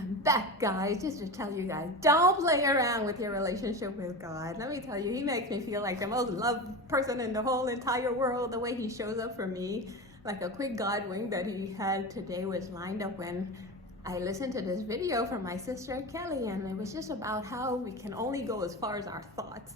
I'm back, guys, just to tell you guys, don't play around with your relationship with God. Let me tell you, he makes me feel like the most loved person in the whole entire world. The way he shows up for me, like a quick God wink that he had today was lined up when I listened to this video from my sister Kelly, and it was just about how we can only go as far as our thoughts.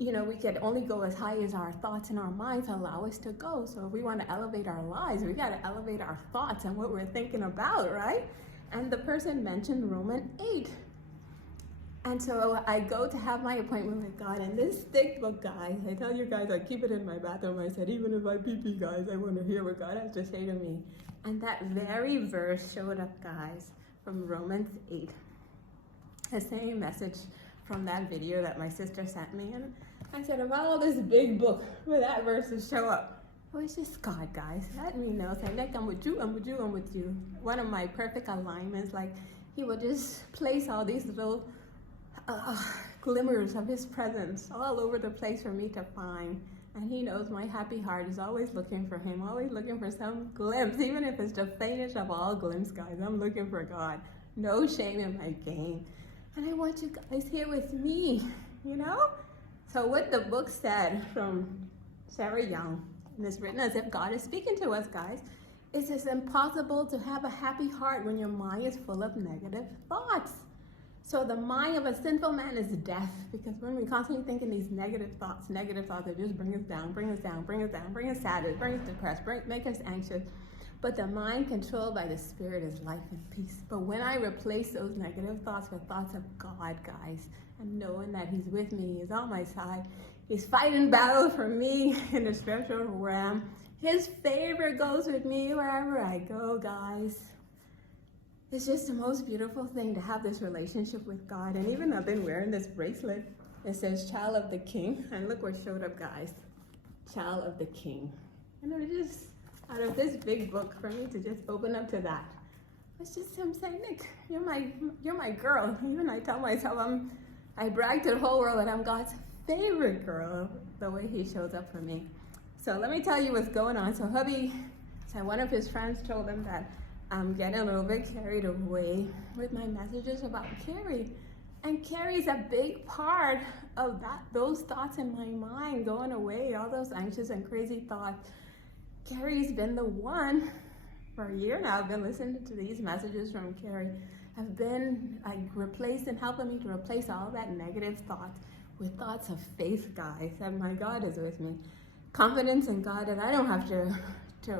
You know, we can only go as high as our thoughts and our minds allow us to go. So if we want to elevate our lives, we got to elevate our thoughts and what we're thinking about, right? And the person mentioned Romans 8. And so I go to have my appointment with God, and this thick book, guys, I tell you guys, I keep it in my bathroom. I said, even if I pee-pee, guys, I want to hear what God has to say to me. And that very verse showed up, guys, from Romans 8. The same message from that video that my sister sent me. And I said, of all this big book, where that verse would show up. Oh, it's just God, guys. Let me know. Say, Nick, I'm with you, I'm with you, I'm with you. One of my perfect alignments, like he would just place all these little glimmers of his presence all over the place for me to find. And he knows my happy heart is always looking for him, always looking for some glimpse, even if it's the faintest of all glimpses, guys. I'm looking for God. No shame in my game. And I want you guys here with me, you know? So what the book said from Ceri, and it's written as if God is speaking to us, guys. It's impossible to have a happy heart when your mind is full of negative thoughts. So the mind of a sinful man is death, because when we constantly thinking these negative thoughts, they just bring us down, bring us down, bring us down, bring us sad, bring us depressed, make us anxious. But the mind controlled by the Spirit is life and peace. But when I replace those negative thoughts with thoughts of God, guys, and knowing that he's with me, he's on my side, he's fighting battle for me in the spiritual realm. His favor goes with me wherever I go, guys. It's just the most beautiful thing to have this relationship with God. And even I've been wearing this bracelet. It says Child of the King. And look what showed up, guys. Child of the King. And it was just out of this big book for me to just open up to that. It's just him saying, Nick, you're my girl. Even I tell myself I brag to the whole world that I'm God's favorite girl, the way he shows up for me. So let me tell you what's going on. So hubby, one of his friends told him that I'm getting a little bit carried away with my messages about Ceri. And Ceri's a big part of those thoughts in my mind going away, all those anxious and crazy thoughts. Ceri's been the one for a year now. I've been listening to these messages from Ceri. I've been replacing, helping me to replace all that negative thoughts with thoughts of faith, guys, that my God is with me. Confidence in God that I don't have to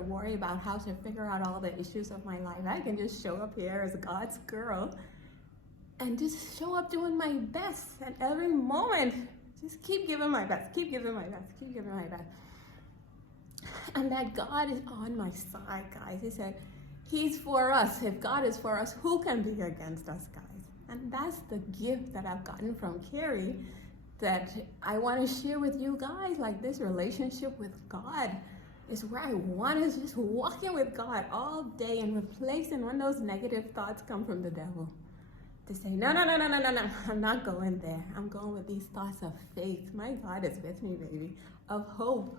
worry about how to figure out all the issues of my life. I can just show up here as God's girl and just show up doing my best at every moment. Just keep giving my best, keep giving my best, keep giving my best. And that God is on my side, guys. He said, he's for us. If God is for us, who can be against us, guys? And that's the gift that I've gotten from Ceri that I want to share with you guys. Like, this relationship with God is where I want to just walking with God all day and replacing when those negative thoughts come from the devil. To say, no, I'm not going there. I'm going with these thoughts of faith. My God is with me, baby. Of hope.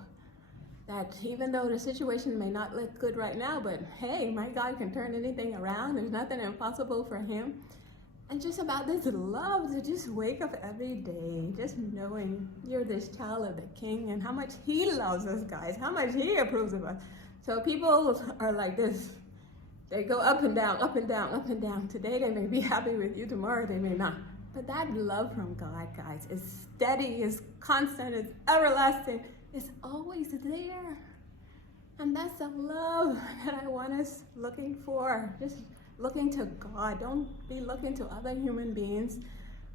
That even though the situation may not look good right now, but hey, my God can turn anything around. There's nothing impossible for him. And just about this love to just wake up every day, just knowing you're this child of the King and how much he loves us, guys, how much he approves of us. So people are like this. They go up and down, up and down, up and down. Today they may be happy with you, tomorrow they may not. But that love from God, guys, is steady, is constant, is everlasting. It's always there. And that's the love that I want us looking for. Just looking to God. Don't be looking to other human beings.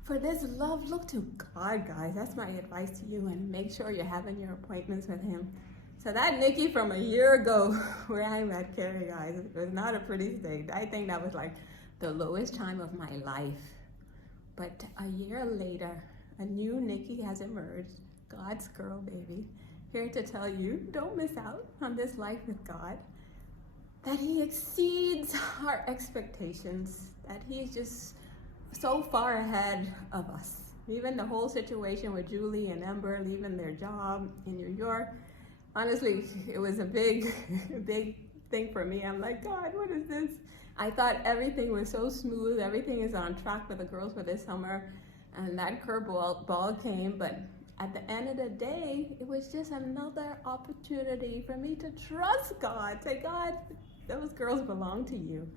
For this love, look to God, guys. That's my advice to you. And make sure you're having your appointments with him. So that Nikki from a year ago where I met Ceri, guys, it was not a pretty state. I think that was like the lowest time of my life. But a year later, a new Nikki has emerged. God's girl, baby. Here to tell you, don't miss out on this life with God. That he exceeds our expectations. That he's just so far ahead of us. Even the whole situation with Julie and Ember leaving their job in New York. Honestly, it was a big thing for me. I'm like, God, what is this? I thought everything was so smooth, everything is on track for the girls for this summer, and that ball came, but at the end of the day, it was just another opportunity for me to trust God. Say, God, those girls belong to you.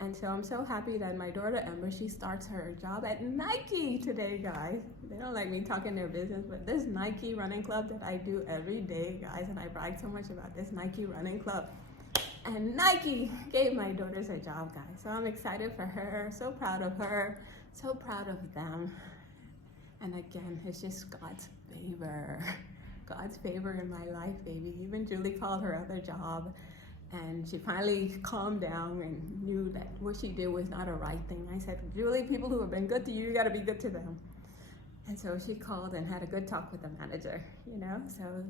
And so I'm so happy that my daughter Ember, she starts her job at Nike today, guys. They don't like me talking their business, but this Nike running club that I do every day, guys, and I brag so much about this Nike running club. And Nike gave my daughters a job, guys. So I'm excited for her, so proud of her, so proud of them. And again, it's just God's favor. God's favor in my life, baby. Even Julie called her other job, and she finally calmed down and knew that what she did was not a right thing. I said, Julie, people who have been good to you, you gotta be good to them. And so she called and had a good talk with the manager, you know? So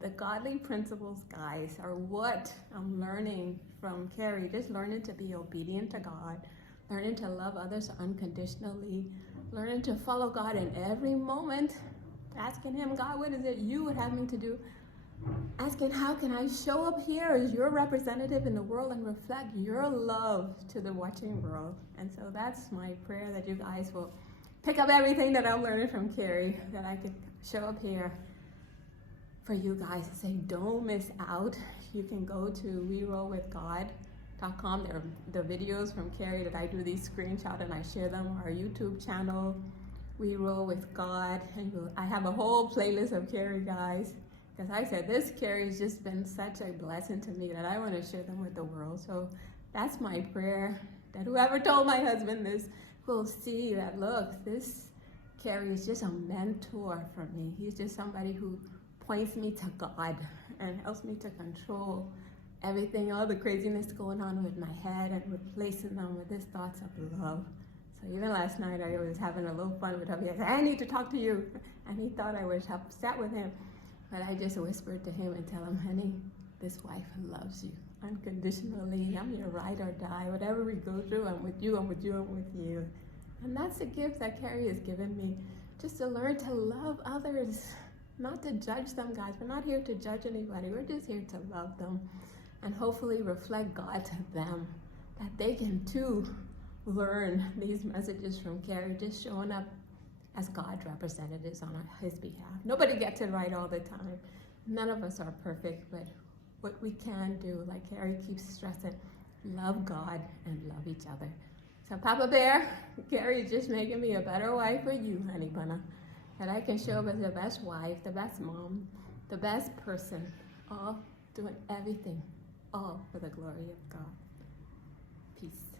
the godly principles, guys, are what I'm learning from Ceri. Just learning to be obedient to God, learning to love others unconditionally, learning to follow God in every moment, asking him, God, what is it you would have me to do? Asking, how can I show up here as your representative in the world and reflect your love to the watching world? And so that's my prayer, that you guys will pick up everything that I'm learning from Ceri, that I could show up here for you guys to say, don't miss out. You can go to werollwithgod.com. There are the videos from Ceri that I do these screenshots and I share them on our YouTube channel, We Roll With God. And I have a whole playlist of Ceri, guys. Because I said, this Ceri has just been such a blessing to me that I want to share them with the world. So that's my prayer, that whoever told my husband this will see that, look, this Ceri is just a mentor for me. He's just somebody who points me to God and helps me to control everything, all the craziness going on with my head, and replacing them with his thoughts of love. So even last night I was having a little fun with him. He said, I need to talk to you. And he thought I was upset with him. But I just whispered to him and tell him, honey, this wife loves you unconditionally. I'm your ride or die. Whatever we go through, I'm with you, I'm with you, I'm with you. And that's the gift that Ceri has given me, just to learn to love others, not to judge them, guys. We're not here to judge anybody. We're just here to love them and hopefully reflect God to them, that they can too learn these messages from Ceri, just showing up as God's representatives on his behalf. Nobody gets it right all the time. None of us are perfect, but what we can do, like Ceri keeps stressing, love God and love each other. So Papa Bear, Ceri is just making me a better wife for you, honey bunna. That I can show up as the best wife, the best mom, the best person, all doing everything, all for the glory of God. Peace.